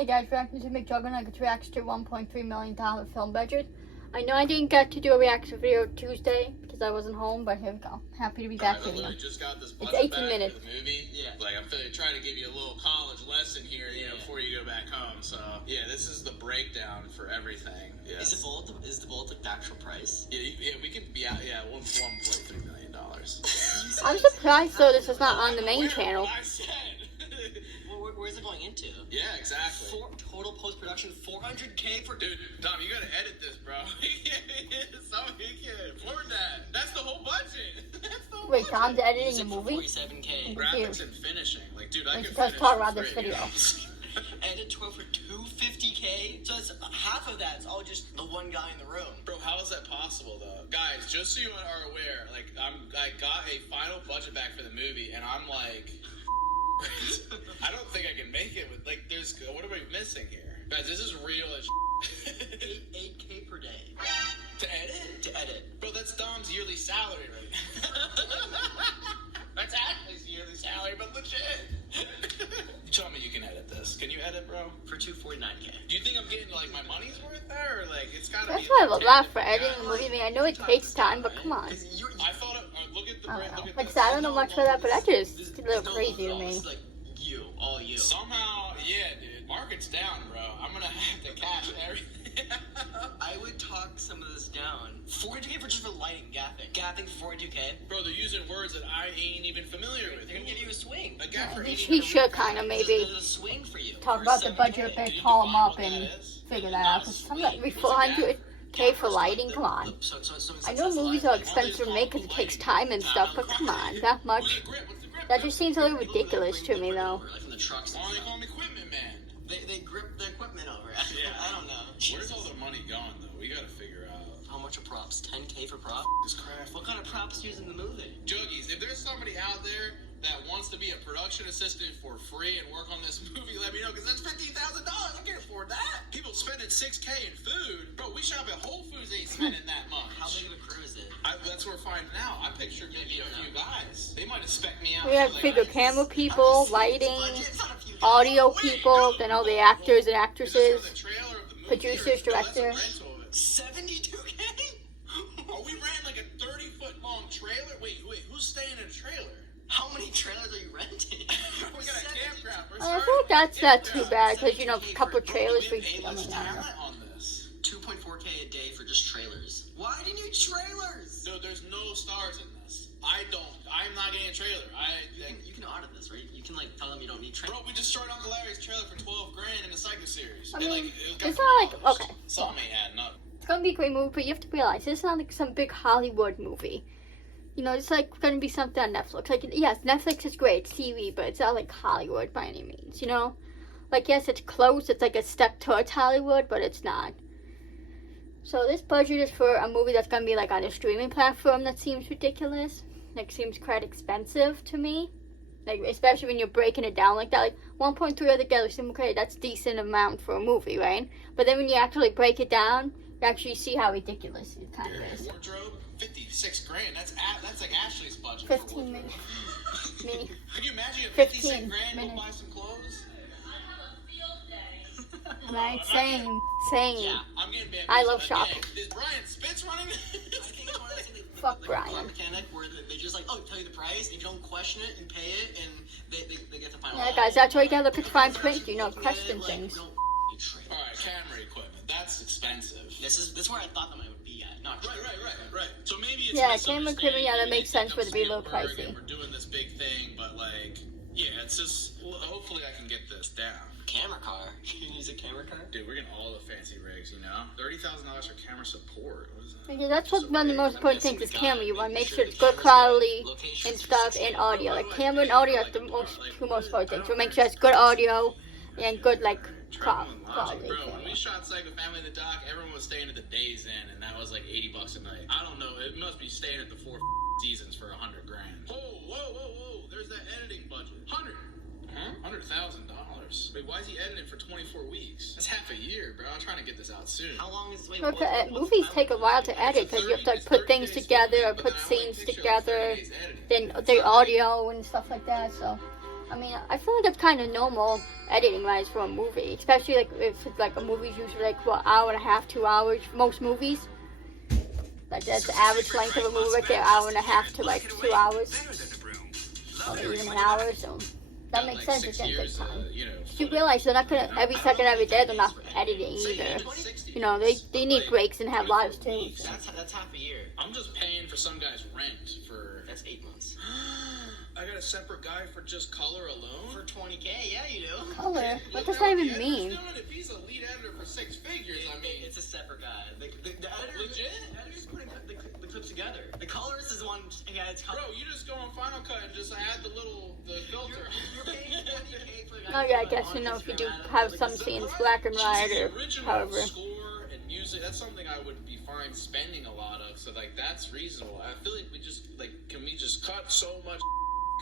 Hey guys, reacting to McJuggerNuggets reacts to $1.3 million film budget. I know I didn't get to do a reaction video Tuesday because I wasn't home, but here we go. Happy to be back with you. Just got this It's 18 minutes. For the movie. Yeah. Like I'm trying to give you a little college lesson here, you know, before you go back home. So yeah, this is the breakdown for everything. Yeah. Is the bullet the actual price? Yeah, we could be out. Yeah, $1.3 million. I'm surprised though this is not on the main channel. I said. Well, where's it going into? Yeah, exactly. Total post-production, $400K for... Dude, Dom, you gotta edit this, bro. You can't afford that. That's the whole budget. That's the whole Wait, budget. Dom's editing the movie? $47K. Graphics and finishing. Like, dude, I could Let's finish talk for about this free, video. you know? Edit 12 for $250K? So that's half of that's all just the one guy in the room. Bro, how is that possible, though? Guys, just so you are aware, like, I got a final budget back for the movie, and I'm like... I don't think I can make it with, like, what are we missing here? Guys, this is real as 8K per day. To edit? To edit. Bro, that's Dom's yearly salary right now. That's Ashley's yearly salary, but legit. Tell me you can edit this. Can you edit, bro? For $249K. Do you think I'm getting, like, my money's worth there? Or, like, it's gotta That's be... why I would laugh for editing the movie. I mean, I know it takes time, but come on. I thought it... Look at the... I don't know. Look at Like I this. said, I don't know much about that, but that just a little crazy to me. It's like you, all you. Somehow, yeah, dude. Market's down, bro. I'm gonna have to cash everything. I would talk some of this down. $400K for just for lighting, gaffing. Gaffing for $42K. Bro, they're using words that I ain't even familiar with. They're gonna give you a swing. A guy for He should kind of maybe There's a swing for you. talk for about the budget a 70K. bit, call him up and figure that out. Because something like $400K for lighting, come on. I know movies are expensive to make because it takes time and stuff, but come on, that much? That just seems a little ridiculous to me, though. Like from the trucks. Why they call him equipment man? They grip the equipment over. Yeah. I don't know. Where's all the money going, though? We gotta figure out. How much are props? 10K for props? This crap. What kind of props used in the movie? Juggies, if there's somebody out there that wants to be a production assistant for free and work on this movie, let me know, because that's $15,000. I can't afford that. People spending $6K in food. Bro, we shop at Whole Foods ain't spending that much. How big of a crew is it? That's what we're finding out. I pictured maybe a few guys. They might have spec'd me out. We have bigger camera people, lighting, audio people, then all the actors and actresses, producers, director. 72K? Are we renting like a 30-foot long trailer? Wait, who's staying in a trailer? How many trailers are you renting? We got a campground. I feel like that's not too bad because, you know, a couple of trailers for each. I mean, I don't know. On this. 2.4K a day for just trailers. Why do you need trailers? No, there's no stars in this. I'm not getting a trailer. You can audit this, right? You can like tell them you don't need trailers. Bro, we just started Uncle Larry's trailer for $12 grand in the Psycho series. I mean, and, like, it's not like, okay. Something ain't adding up. It's gonna be a great movie, but you have to realize it's not like some big Hollywood movie. You know, it's like gonna be something on Netflix. Like, yes, Netflix is great, it's TV, but it's not like Hollywood by any means, you know? Like, yes, it's close, it's like a step towards Hollywood, but it's not. So this budget is for a movie that's gonna be like on a streaming platform that seems ridiculous. Like, seems quite to me. Like, especially when you're breaking it down like that. Like, 1.3 altogether seems okay, that's decent amount for a movie, right? But then when you actually break it down, you actually see how ridiculous it kind of is. Wardrobe, $56 grand. That's like Ashley's budget. 15 minutes. Me. Can you imagine if 15 $56 grand minutes. will buy some clothes? Right, same. Yeah. I'm getting bad. I love shopping. Is Brian Spitz running this? Fuck Brian. Car mechanic where they just like, tell you the price, if you don't question it and pay it, and they get the final. Yeah, guys, that's why you gotta look at the fine print, you know, question things. Alright, camera equipment. That's expensive. This is where I thought the money would be at. Not Right. So maybe it's Yeah, camera equipment, yeah, that makes sense for it to be a little pricey. We're doing this big thing, but like, yeah, it's just, hopefully I can get this down. Camera car. You can use a camera car? Dude, we're getting all the fancy rigs, you know? $30,000 for camera support. What is that? Yeah, that's what one of the most important things is camera. You want to make sure it's good quality and stuff, and audio. Like, camera and audio are the two most important things. So make sure it's good audio and good, like, quality. Bro, when we shot Psycho Family in the dock, everyone was staying at the Days Inn, and that was like $80 a night. I don't know, it must be staying at the 4 seasons for $100 grand. Whoa, there's that editing budget. $100,000. Wait, why is he editing for 24 weeks? That's half a year, bro. I'm trying to get this out soon. How long is Look, movies take a while to edit because you have to like put things together or put scenes together, then the audio and stuff like that. So I mean, I feel like it's kind of normal editing-wise for a movie, especially like if it's like a movie's usually like what, hour and a half, 2 hours. Most movies, like that's the average length of a movie, like they're hour and a half to like 2 hours, or even an hour. So that makes sense. It's gonna take time. You realize they're not gonna every second, every day. They're not editing either. You know, they need breaks and have lives too. So. That's half a year. I'm just paying for some guy's rent for. That's 8 months. I got a separate guy for just color alone? For $20K, yeah, you do. Color? What does that even mean? If he's a lead editor for 6 figures, I mean... It's a separate guy. The editor... Legit? The editor's putting the clips together. The colorist is the one... Yeah, it's color. Bro, you just go on Final Cut and just add the filter. You're paying $20K for the Oh yeah, I guess, you know, if you do have some scenes black and white or however. Score and music, that's something I would be fine spending a lot of, so like that's reasonable. I feel like we just, like, can we just cut so much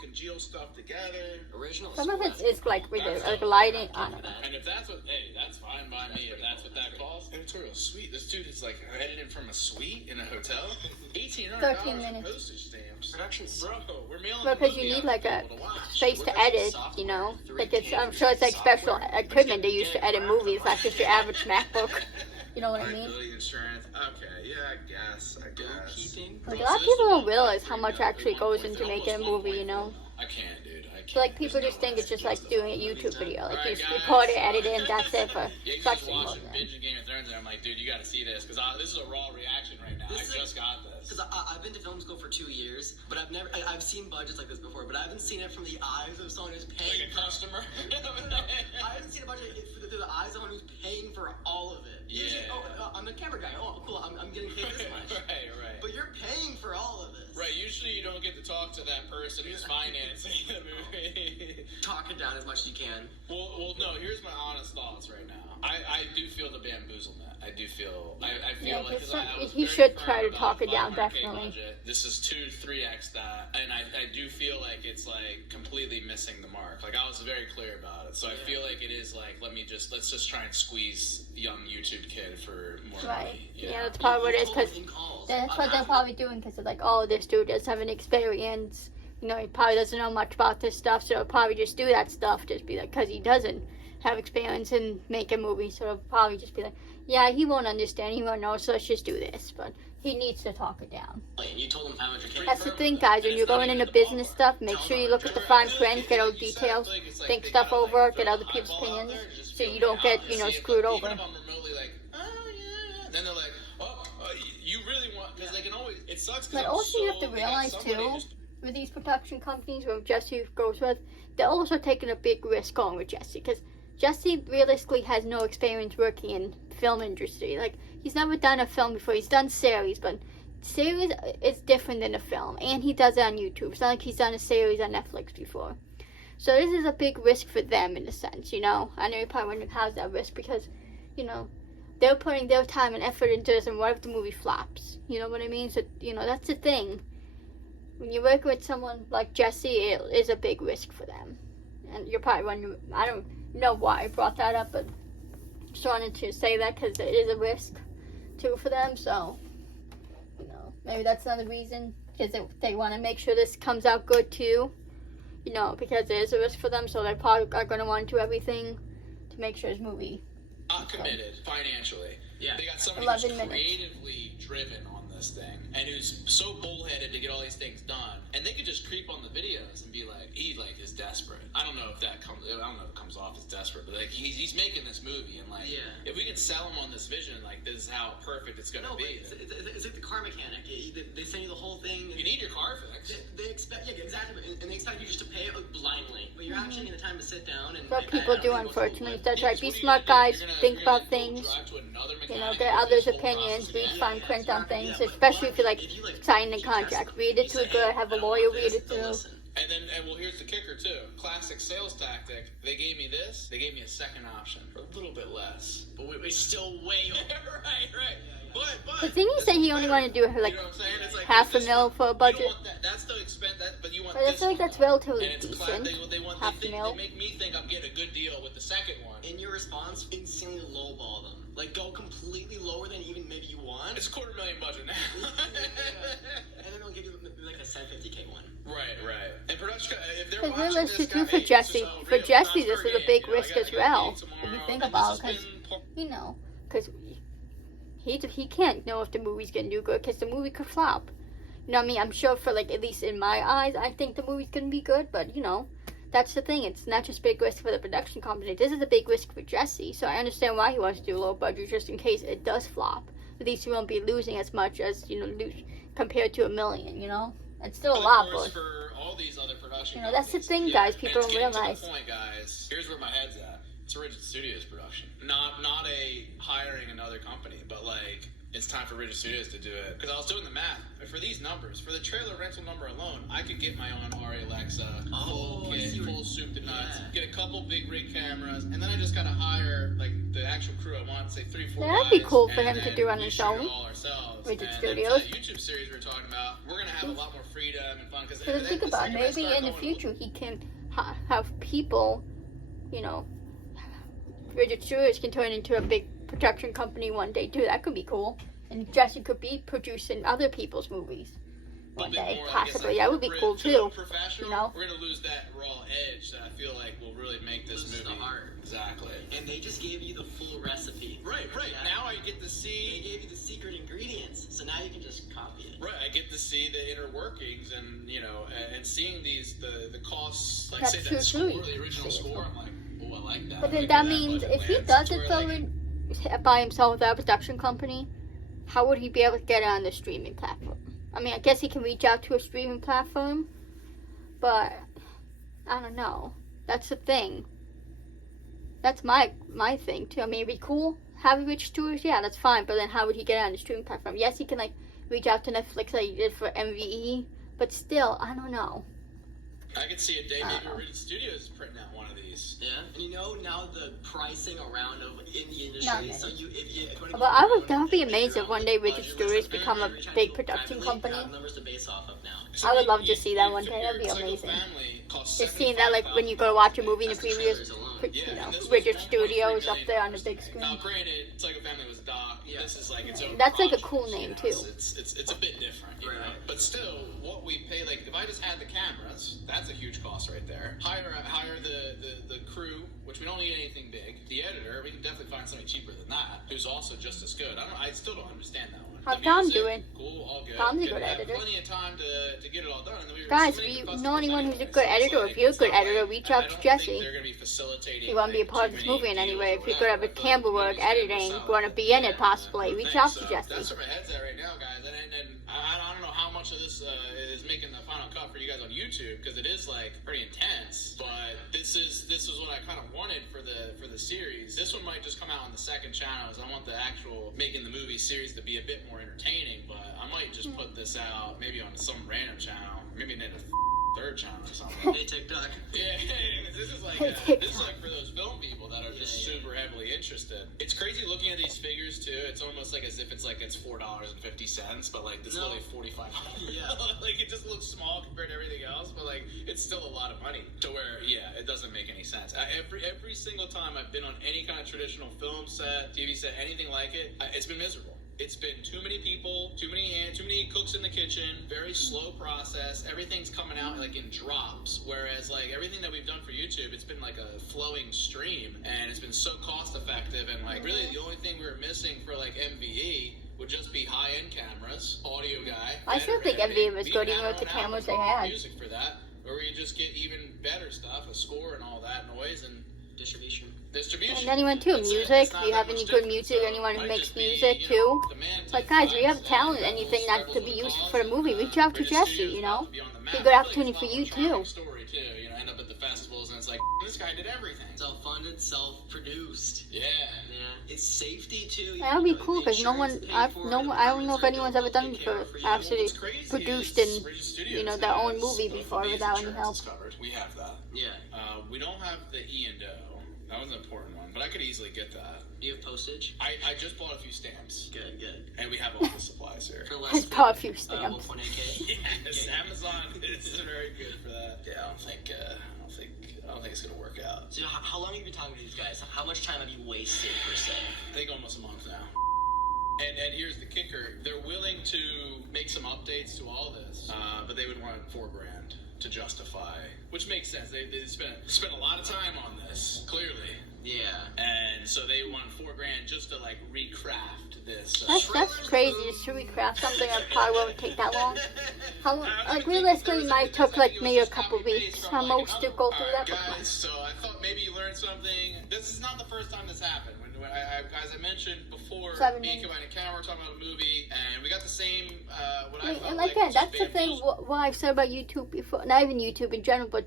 congeal stuff together? Original. Some of it is like with like lighting. I don't know. And if that's what, hey, that's fine by me. If that's what that costs. Editorial suite. This dude is like editing from a suite in a hotel. $1,800 13 minutes. Postage stamps. Production, bro. We're mailing. Well, because you need like a space to edit. You know, like it's. I'm sure it's like special equipment they use to edit movies, not just your average MacBook. You know what I mean? Liability insurance. Okay, yeah, I guess. Like a lot of people don't realize how much actually goes into making a movie. You know. I can't, dude. I can't. So like people just think it's just like doing a YouTube video, like you just record it, edit it, and that's it for suction mode. Binging Game of Thrones, and I'm like, dude, you got to see this because this is a raw reaction right now. I just got this. Because I've been to film school for 2 years, but I've seen budgets like this before, but I haven't seen it from the eyes of someone who's paying. Like a customer. I haven't seen a budget through the eyes of someone who's paying for all of it. Yeah. Usually, I'm the camera guy. Oh, cool. I'm getting paid this much. Right. But you're paying for all of this. Right. Usually, you don't get to talk to that person who's financing the movie. Talk it down as much as you can. Well, no. Here's my honest thoughts right now. I do feel the bamboozlement. I do feel. I feel like he should try to talk it down, definitely. Budget. This is 2-3x that, and I do feel like it's like completely missing the mark. Like I was very clear about it, so I feel like it is like let's just try and squeeze the young YouTube kid for more money. Yeah, that's probably what it is, because that's what they're probably doing, because they're like, oh, this dude doesn't have an experience. You know, he probably doesn't know much about this stuff, so he'll probably just do that stuff, just be like, because he doesn't have experience in making movies, so he'll probably just be like, yeah, he won't understand, he won't know, so let's just do this. But he needs to talk it down. You told him how much. That's the thing, guys. When you're going into business stuff, make sure you look at the fine print, get all the details, think stuff over, get other people's opinions, so you don't get, screwed over. Even if I'm remotely like, then they're like, you really want, because they can always, it sucks. But also you have to realize, too, with these production companies, where Jesse goes with, they're also taking a big risk going with Jesse, because Jesse realistically has no experience working in film industry. Like, he's never done a film before. He's done series, but series is different than a film. And he does it on YouTube. It's not like he's done a series on Netflix before. So this is a big risk for them in a sense, I know you're probably wondering how's that risk, because, they're putting their time and effort into this, and what if the movie flops? You know what I mean? So, that's the thing. When you're working with someone like Jesse, it is a big risk for them. And you're probably wondering, I don't know why I brought that up, but just wanted to say that because it is a risk too for them. So maybe that's another reason, because they want to make sure this comes out good too, because it is a risk for them. So they probably are going to want to do everything to make sure this movie committed financially. Yeah, they got somebody who's creatively driven on this thing and who's so bullheaded to get all these things done, and they could just creep on the videos and be like, he is desperate. I don't know if it comes off as desperate, but like he's making this movie, and if we can sell him on this vision, like this is how perfect it's gonna be. It's like the car mechanic. They send you the whole thing. You need your car fixed. They expect, exactly, and they expect you just to pay it blindly, but you're actually getting the time to sit down and. What people do, unfortunately. That's right. Be smart, guys. Think about things. Get others' opinions. Read fine print on things, especially if you're signing a contract. Read it through good. Have a lawyer read it through. And here's the kicker too. Classic sales tactic. They gave me this. They gave me a second option for a little bit less, but we're still way over. right. But the thing is that he only wanted to do half a mil for a budget. That's the expense. But you want. But I feel like that's relatively decent. Half a mil. They make me think I'm getting a good deal with the second one. In your response, insanely lowball them. Like go completely lower than even maybe you want. It's $250,000 budget now. And then they'll give you like a $750K one. Right. And production, if they're Because watching this, realistically, guy, for hey, Jesse, this is this is per a game, big you know, risk I as gotta well. eat If you tomorrow, think and about this it, has because been you know, because he can't know if the movie's gonna do good, because the movie could flop. You know what I mean? I'm sure for like, at least in my eyes, I think the movie's gonna be good, but you know, that's the thing. It's not just big risk for the production company. This is a big risk for Jesse. So I understand why he wants to do a low budget, just in case it does flop. At least he won't be losing as much as, you know, compared to $1 million. You know, it's still a lot, but for all these other production, you know, that's the thing, guys. People don't realize. To the point, guys. Here's where my head's at. It's a Rigid Studios production, not a hiring another company, but like, it's time for Rigid Studios to do it. Because I was doing the math. For these numbers, for the trailer rental number alone, I could get my own Ari Alexa, full kit, full soup to nuts, get a couple big rig cameras, and then I just gotta hire like the actual crew I want, say 3-4 guys. That'd be cool for him to do on his own. Rigid Studios. The YouTube series we're talking about, we're gonna have a lot more freedom and fun. Because think about it, maybe in the future he can have people, you know, Rigid Studios can turn into a big production company one day too. That could be cool. And Jesse could be producing other people's movies one day, possibly. That would be cool too. You know, we're gonna lose that raw edge that I feel like will really make this movie. The art. Exactly. And they just gave you the full recipe. Right. Yeah. Now I get to see. They gave you the secret ingredients, so now you can just copy it. Right. I get to see the inner workings, and you know, and seeing the costs. Like that's say true that too. score, the original score. I'm like, oh, I like that. But then like that means if he does it though, like, by himself without a production company, how would he be able to get it on the streaming platform? I mean, I guess he can reach out to a streaming platform, but I don't know. That's the thing. That's my thing too. I mean, it'd be cool having rich tours. Yeah, that's fine. But then how would he get it on the streaming platform? Yes, he can like reach out to Netflix like he did for MVE, but still, I don't know. I could see a day maybe Rigid Studios printing out one of these. Yeah, and you know now the pricing around of in the industry. So But that would be amazing if one day Rigid Studios become a big production company. Numbers to base off of now. I would love to see that one day. That'd be amazing. Just seeing that, like when you go to watch a movie in the previous, you know, Rigid Studios up there on the big screen. Now, granted, Psycho Family was doc. This is like its own. That's like a project, cool name you know, too. It's a bit different, you know. But still, what we pay, like if I just had the cameras, that's a huge cost right there. Hire the crew, which we don't need anything big. The editor, we can definitely find somebody cheaper than that, who's also just as good. I still don't understand that one. How's Tom doing? Cool, all good. Tom's a good have editor. Plenty of time to get it all done. And then we were Guys, if submitting you the know anyone who's a anyways, good so it's editor, like, if you're a it's good not editor, like- reach I out don't to think Jesse. they're gonna be facilitating, If you want to be a like, part of too this many movie in any deals way, or if you're good at whatever, camera but work, it's gonna editing, sell. want to be in it possibly, reach out to So Jesse. that's where my head's at right now, guys. And I don't know how much of this is making the final cut for you guys on YouTube, because it is like pretty intense. But this is what I kind of wanted for the series. This one might just come out on the second channel, as I want the actual making the movie series to be a bit more entertaining. But I might just put this out maybe on some random channel, maybe in a third channel or something. Hey, TikTok. Yeah, this is like for those film people that are just super heavily interested. It's crazy looking at these figures too. It's almost like as if it's $4.50, but like this is only $45. Yeah, like it just looks small compared to everything else, but like it's still a lot of money. To where it doesn't make any sense. Every single time I've been on any kind of traditional film set, TV set, anything like it, it's been miserable. It's been too many people, too many hands, too many cooks in the kitchen, very slow process. Everything's coming out like in drops. Whereas like everything that we've done for YouTube, it's been like a flowing stream, and it's been so cost effective. And like really the only thing we were missing for like MVE would just be high-end cameras, audio guy. I still think MVE was good even with the cameras they had. Music for that, or we just get even better stuff, a score and all that noise and distribution. And anyone too, music. If you have any good music, anyone who makes music too. Like guys, if you have talent, anything that could be useful for the movie, reach out to Jesse. You know, it's a good opportunity for you too. Story too, you know, end up at the festivals and it's like this guy did everything. Self-funded, self-produced. Yeah. It's safety too. That would be cool because I don't know if anyone's ever done it for actually produced and their own movie before without any help. We have that. Yeah. We don't have the E&O. That was an important one, but I could easily get that. Do you have postage? I just bought a few stamps. Good. And we have all the supplies here. For I bought a few stamps. 1.8K. Yes, Amazon is very good for that. Yeah, I don't think it's gonna work out. So how long have you been talking to these guys? How much time have you wasted per se? I think almost a month now. And here's the kicker: they're willing to make some updates to all this, but they would want $4,000. to justify, which makes sense. They spent a lot of time on this, clearly. Yeah. And so they wanted $4,000 just to like recraft this. That's crazy. Just to recraft something that probably won't take that long. How long? Like realistically, it might took like maybe a couple weeks at most to go through that. Guys, so I thought maybe you learned something. This is not the first time this happened. When as I mentioned before, me and Kevin were talking about a movie, and we got the same. And again, that's the thing. What I've said about YouTube before, not even YouTube in general, but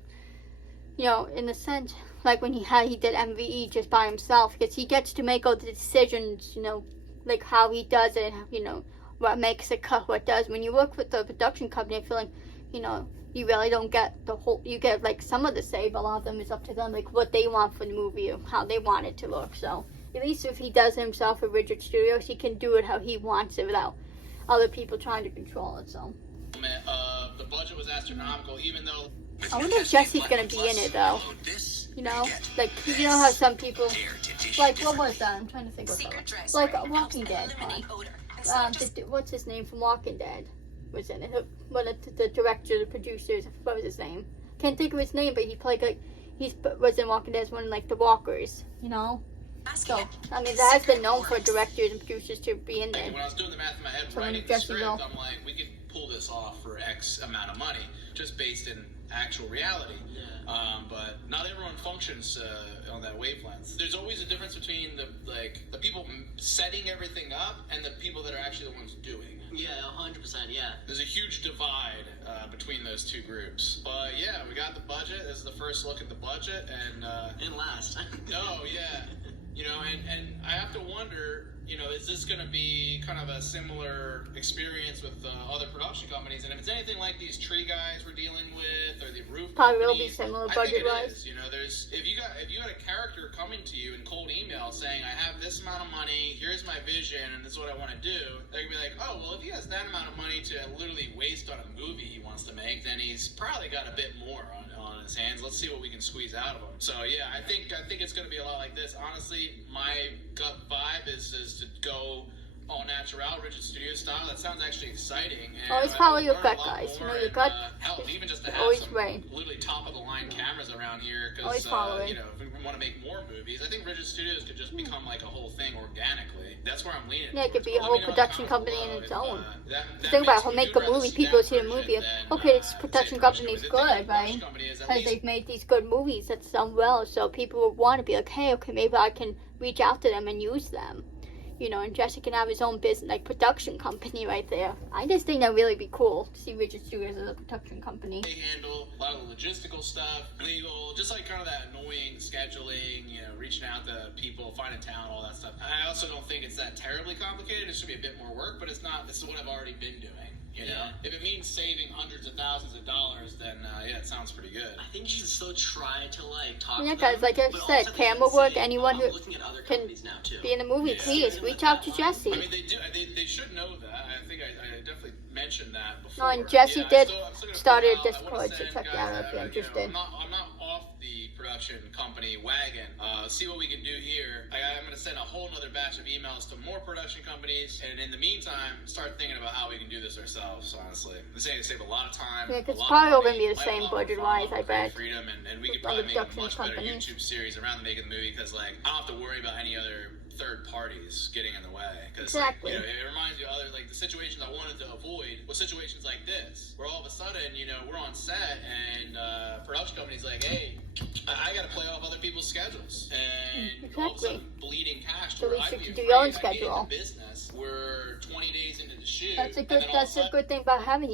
you know, in the sense. Like when he did MVE just by himself, because he gets to make all the decisions, you know, like how he does it, you know, what makes a cut, what does. When you work with the production company, I feel like, you know, you really don't get the whole, you get like some of the say, but a lot of them is up to them, like what they want for the movie or how they want it to look. So at least if he does it himself at Rigid Studios, he can do it how he wants it without other people trying to control it. So the budget was astronomical, even though. I wonder if Jesse's gonna be in it though. You know, like you know how some people, like what was that? I'm trying to think what that was. Like Walking Dead. What's his name from Walking Dead? Was in it? The director, the producers. What was his name? Can't think of his name, but he played like was in Walking Dead as one of like the walkers. You know. So I mean, that has been known for directors and producers to be in there. When I was doing the math in my head, writing the script, I'm like, we could pull this off for X amount of money, just based in actual reality. But not everyone functions on that wavelength. There's always a difference between the people setting everything up and the people that are actually the ones doing. Yeah, 100%. Yeah. There's a huge divide between those two groups. But yeah, we got the budget. This is the first look at the budget, and last. Oh yeah. You know, and I have to wonder, you know, is this going to be kind of a similar experience with other production companies? And if it's anything like these tree guys we're dealing with, or the roof probably companies, will be similar budget-wise. You know, if you had a character coming to you in cold email saying, I have this amount of money, here's my vision, and this is what I want to do, they're going to be like, oh, well, if he has that amount of money to literally waste on a movie he wants to make, then he's probably got a bit more on his hands. Let's see what we can squeeze out of him. So yeah, I think it's going to be a lot like this. Honestly, my gut vibe is to go all natural, Rigid Studio style. That sounds actually exciting. And always follow your gut, guys. You know, your gut. Hell, even just to have always some right. literally top of the line cameras around here, Always because follow it. you know, if we want to make more movies, I think Rigid Studios could just become like a whole thing organically. That's where I'm leaning. Yeah, it could be a whole production company in its own. That Think about makes who make a movie. People see a movie. Okay, this production company's good, right? Because they've made these good movies that's done well, so people will want to be like, hey, okay, maybe I can reach out to them and use them. You know, and Jesse can have his own business, like production company right there. I just think that'd really be cool to see Rigid Studios as a production company. They handle a lot of the logistical stuff, legal, just like kind of that annoying scheduling, you know, reaching out to people, finding talent, all that stuff. I also don't think it's that terribly complicated. It should be a bit more work, but it's not. This is what I've already been doing. You know, if it means saving hundreds of thousands of dollars, then yeah, it sounds pretty good. I think you should still try to like talk. Yeah, to guys, them, like I said, camera work. Anyone who can be in the movie, please reach out to Jesse. I mean, they do. They should know that. I think I definitely mentioned that before. No, and Jesse did start a I Discord, so send check that guys, out if you're interested. I'm not off the production company wagon. See what we can do here. I'm going to send a whole nother batch of emails to more production companies, and in the meantime, start thinking about how we can do this ourselves. Honestly, this ain't to save a lot of time. Yeah, it's probably all going to be the same budget-wise, I bet. Freedom, and we could probably make a much better YouTube series around the making the movie, because like I don't have to worry about any other third parties getting in the way. Exactly. Like, you know, it reminds me of other, like, the situations I wanted to avoid was situations like this, where all of a sudden, you know, we're on set and production company's like, hey, I got to play off other people's schedules, and all of a sudden bleeding cash. So at least you can do your own schedule. Business. We're 20 days into the shoot. That's a good thing about having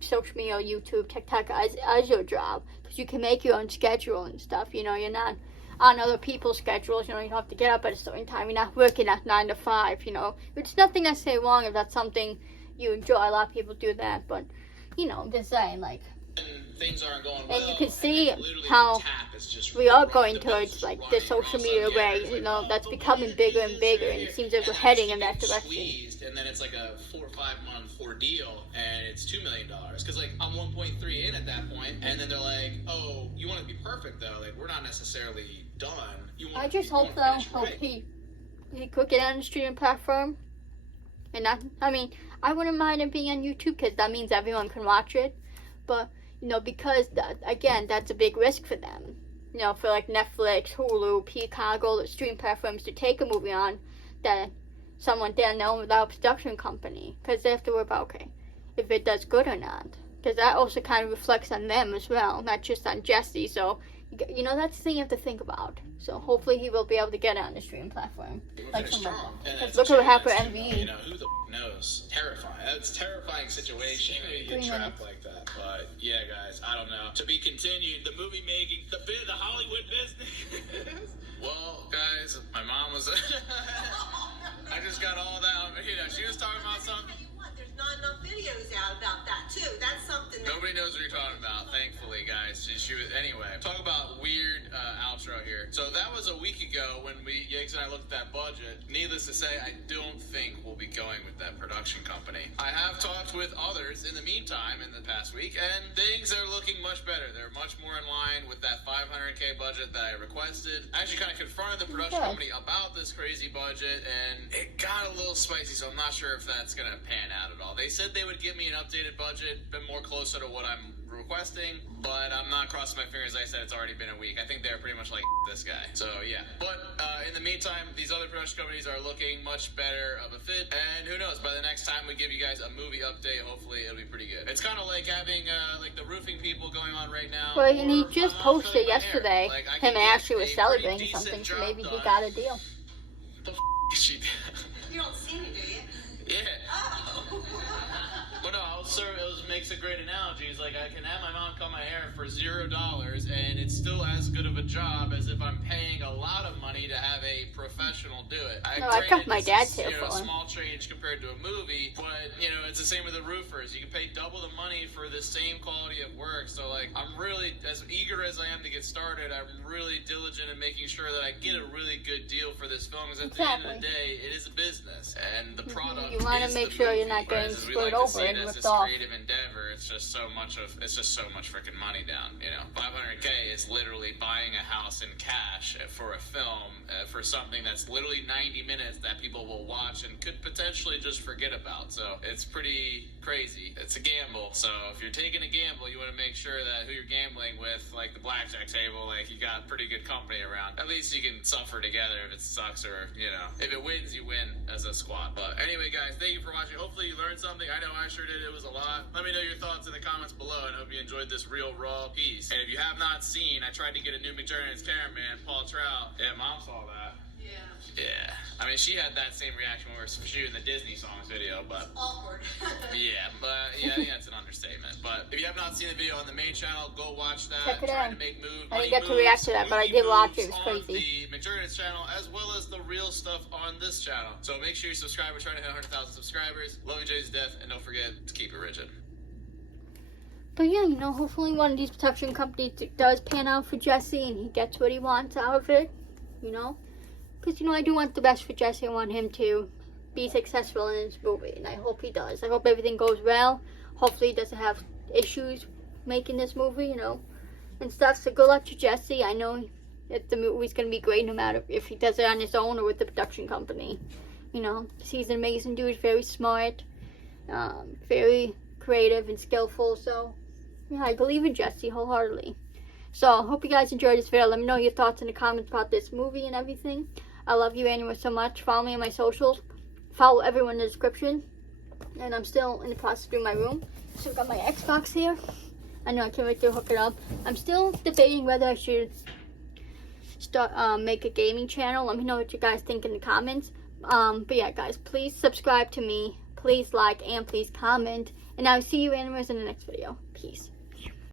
social media, YouTube, TikTok as your job, because you can make your own schedule and stuff. You know, you're not on other people's schedules. You know, you don't have to get up at a certain time. You're not working at 9 to 5. You know, it's nothing necessarily wrong if that's something you enjoy. A lot of people do that, but you know, I'm just saying, like. Things aren't going well, and you can see how we are going towards like the social media way. You know, that's becoming bigger and bigger, and it seems like we're heading in that direction. And then it's like a 4 or 5 month ordeal, and it's $2 million. Because like I'm 1.3 in at that point, and then they're like, "Oh, you want it to be perfect though? Like we're not necessarily done." I just hope though, he could get on the streaming platform, and I mean, I wouldn't mind it being on YouTube because that means everyone can watch it, but. You know, because again, that's a big risk for them. You know, for like Netflix, Hulu, Peacock, all the stream platforms to take a movie on that someone didn't know without a production company, because they have to worry about, okay, if it does good or not. Because that also kind of reflects on them as well, not just on Jesse. So, you know, that's the thing you have to think about. So hopefully he will be able to get it on the stream platform. Like strong. Because look what happened to MV. You know, who the knows? Terrifying. It's a terrifying situation when you get trapped like that. But yeah, guys, I don't know. To be continued, the movie making, the Hollywood business. Well, guys, my mom was. I just got all that. You know, she was talking about something. There's not enough videos out about that too. That's something that Nobody knows what you're talking about, thankfully, guys. She was anyway. Talk about weird outro here. So that was a week ago when Yiggs and I looked at that budget. Needless to say, I don't think we'll be going with that production company. I have talked with others in the meantime in the past week, and things are looking much better. They're much more in line with that $500K budget that I requested. I actually kind of confronted the production company about this crazy budget, and it got a little spicy, so I'm not sure if that's going to pan out at all. They said they would give me an updated budget, been more closer to what I'm requesting, but I'm not crossing my fingers. Like I said, it's already been a week. I think they're pretty much like this guy. So yeah, but in the meantime, these other production companies are looking much better of a fit, and who knows, by the next time we give you guys a movie update, hopefully it'll be pretty good. It's kind of like having like the roofing people going on right now. Well, and he just posted yesterday him and Ashley was celebrating something, so maybe he got a deal. The she did. you don't see me, do you? Yeah. Oh. But no, it makes a great analogy. It's like I can have my mom cut my hair for $0, and it's still as good of a job as if I'm paying a lot of money to have a professional do it. I cut my dad's hair for him. Small change compared to a movie, but you know it's the same with the roofers. You can pay double the money for the same quality of work. So like I'm really, as eager as I am to get started, I'm really diligent in making sure that I get a really good deal for this film. Because at the end of the day, it is a business, and the product. You want to make sure you're not getting screwed over and ripped off. Creative endeavor, it's just so much freaking money down. You know, $500K is literally buying a house in cash for a film for something that's literally 90 minutes that people will watch and could potentially just forget about. So it's pretty crazy. It's a gamble. So if you're taking a gamble, you want to make sure that who you're gambling with, like the blackjack table, like you got pretty good company around. At least you can suffer together if it sucks, or you know, if it wins, you win as a squad. But anyway, guys, thank you for watching. Hopefully you learned something. I know I sure did. It was a lot. Let me know your thoughts in the comments below, and hope you enjoyed this real raw piece. And if you have not seen, I tried to get a new McJuggerNuggets cameraman, Paul Trout. Yeah, Mom saw that. Yeah. I mean, she had that same reaction when we were shooting the Disney songs video, but Awkward. yeah, but yeah, I think that's an understatement. But if you have not seen the video on the main channel, go watch that. Check it Trying out. To make moves. I didn't get to react to that, but I did watch it. It was crazy. The McJuggerNuggets channel, as well as the real stuff on this channel. So make sure you subscribe. We're trying to hit 100,000 subscribers. Love you, Jay's death, and don't forget to keep it rigid. But yeah, you know, hopefully one of these production companies does pan out for Jesse and he gets what he wants out of it, you know. Because, you know, I do want the best for Jesse. I want him to be successful in this movie, and I hope he does. I hope everything goes well. Hopefully he doesn't have issues making this movie, you know, and stuff. So good luck to Jesse. I know that the movie's going to be great no matter if he does it on his own or with the production company, you know. He's an amazing dude, very smart, very creative and skillful. So, yeah, I believe in Jesse wholeheartedly. So, I hope you guys enjoyed this video. Let me know your thoughts in the comments about this movie and everything. I love you anyway so much. Follow me on my socials. Follow everyone in the description. And I'm still in the process of doing my room. So I've got my Xbox here. I know I can't wait to hook it up. I'm still debating whether I should start make a gaming channel. Let me know what you guys think in the comments. But yeah, guys, please subscribe to me. Please like and please comment. And I'll see you anyways in the next video. Peace.